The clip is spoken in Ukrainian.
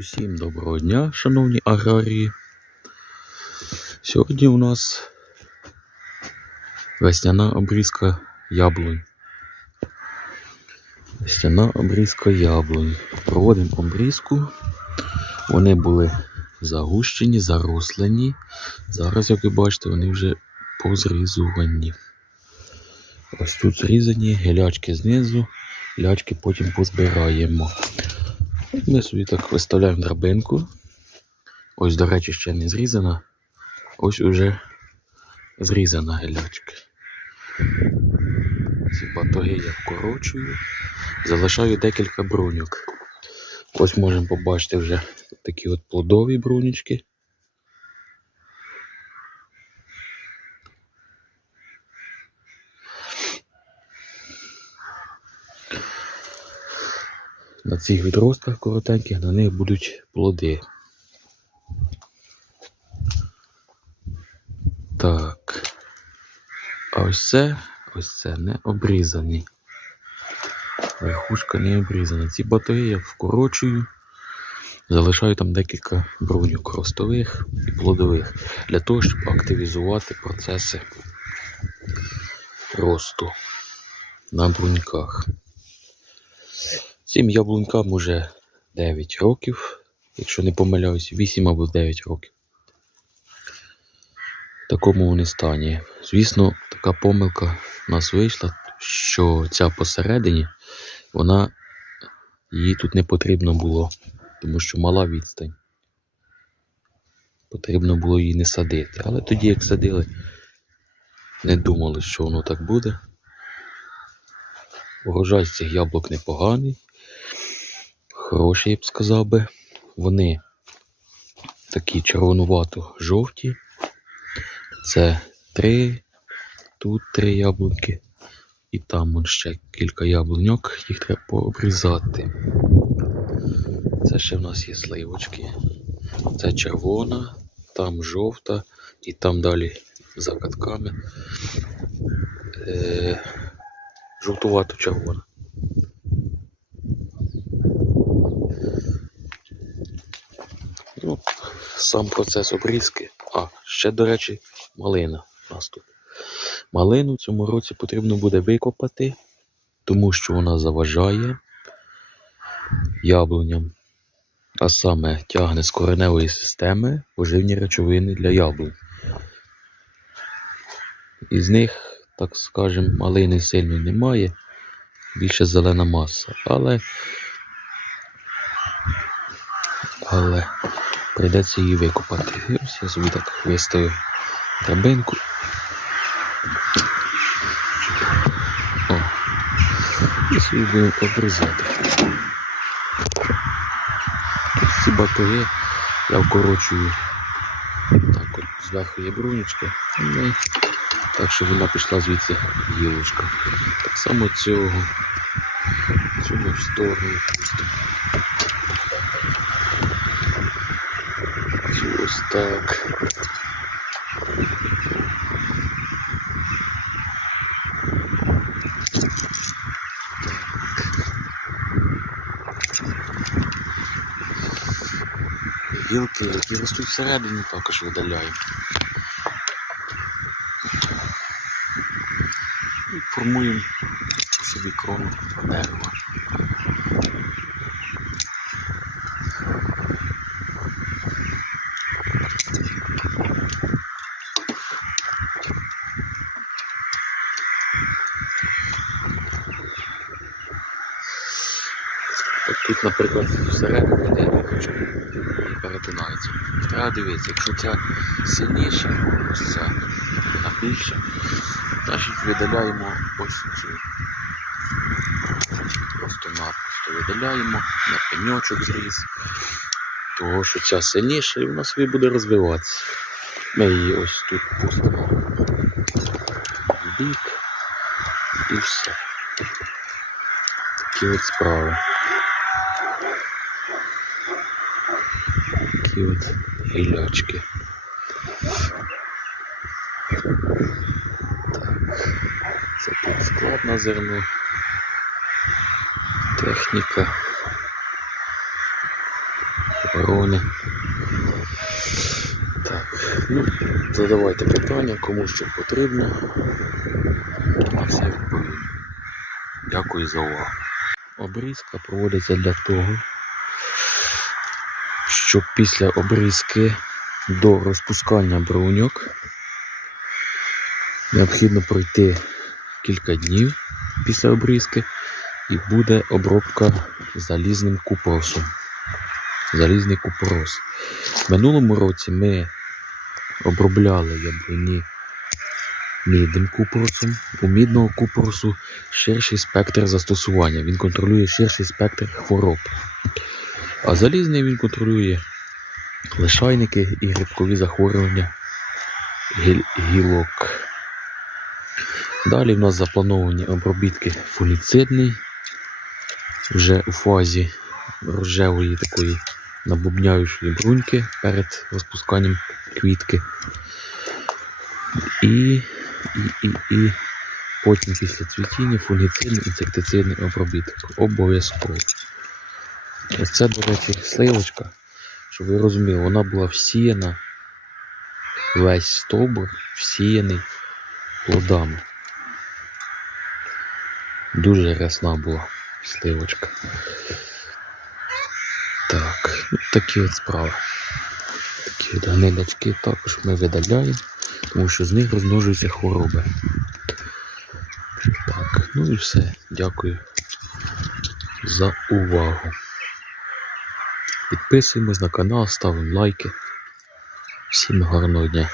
Усім доброго дня, шановні аграрії. Сьогодні у нас весняна обрізка яблунь. Весняна обрізка яблунь. Проводимо обрізку. Вони були загущені, зарослені. Зараз, як ви бачите, вони вже позрізувані. Ось тут зрізані гілячки знизу, лячки потім позбираємо. Ми собі так виставляємо драбинку. Ось, до речі, ще не зрізана. Ось уже зрізана гілячка. Ці батоги я вкорочую. Залишаю декілька бруньок. Ось можемо побачити вже такі от плодові брунічки. На цих відростках коротеньких на них будуть плоди. Так. А ось це, ось це не обрізані. Верхушка не обрізана. Ці батареї я вкорочую. Залишаю там декілька бруньок ростових і плодових для того, щоб активізувати процеси росту на бруньках. Цим яблунькам уже 9 років, якщо не помиляюсь, 8 або 9 років. В такому вони стані. Звісно, така помилка в нас вийшла, що ця посередині, вона її тут не потрібно було, тому що мала відстань. Потрібно було її не садити. Але тоді, як садили, не думали, що воно так буде. Урожай з цих яблук непоганий. Хороші, я б сказав би. Вони такі червонувато жовті. Це три, тут три яблуки. І там вон ще кілька яблуньок, їх треба пообрізати. Це ще в нас є сливочки. Це червона, там жовта і там далі за катками. Е, жовтувато червона. Ну, сам процес обрізки. А, ще, до речі, малина у нас тут. Малину в цьому році потрібно буде викопати, тому що вона заважає яблуням, а саме тягне з кореневої системи поживні речовини для яблунь. Із них, так скажемо, малини сильно немає, більше зелена маса. Але, але прийдеться її викопати. Ось я собі так виставив драбинку. О, і собі будемо обрізати. Ось Ці батареї я вкорочую. Так от, зверху є брунечка. Ну, так, щоб вона пішла звідси гілочка. Так само цього. Цю в сторону Ось так. Гілки, які ростуть всередині, також видаляємо. І формуємо собі крону дерева. Наприклад, всередині йде гілочка і перетинається. Треба дивитися, якщо ця сильніша, ось ця вона більша, значить видаляємо ось цю. Просто-напросто видаляємо на пеньочок зріз. Того, що ця сильніша і вона собі буде розвиватися. Ми її ось тут пустимо в бік і все. Такі от справи. Такі от гілячки. Це тут склад на зерно. Техніка. ворони. Так, ну, задавайте питання, кому що потрібно. На все відповім. Дякую за увагу. Обрізка проводиться для того, щоб після обрізки до розпускання бруньок необхідно пройти кілька днів після обрізки і буде обробка залізним купоросом. Залізний купорос. В минулому році ми обробляли яблуні мідним купоросом. У мідного купоросу ширший спектр застосування. Він контролює ширший спектр хвороб. А залізний він контролює лишайники і грибкові захворювання гілок. Далі в нас заплановані обробітки фуніцидний вже у фазі рожевої такої набубняючої бруньки перед розпусканням квітки. І, і, і, і потім після цвітіння фунгіцидний інсектицидний обробіток. Обов'язково. Ось це, до речі, сливочка, щоб ви розуміли, вона була всіяна, весь стовбур всіяний плодами. Дуже рясна була сливочка. Так, ну, такі от справи. Такі от гнилячки також ми видаляємо, тому що з них розмножуються хвороби. Так, ну і все. Дякую за увагу. Підписуємось на канал, ставимо лайки. Всім гарного дня.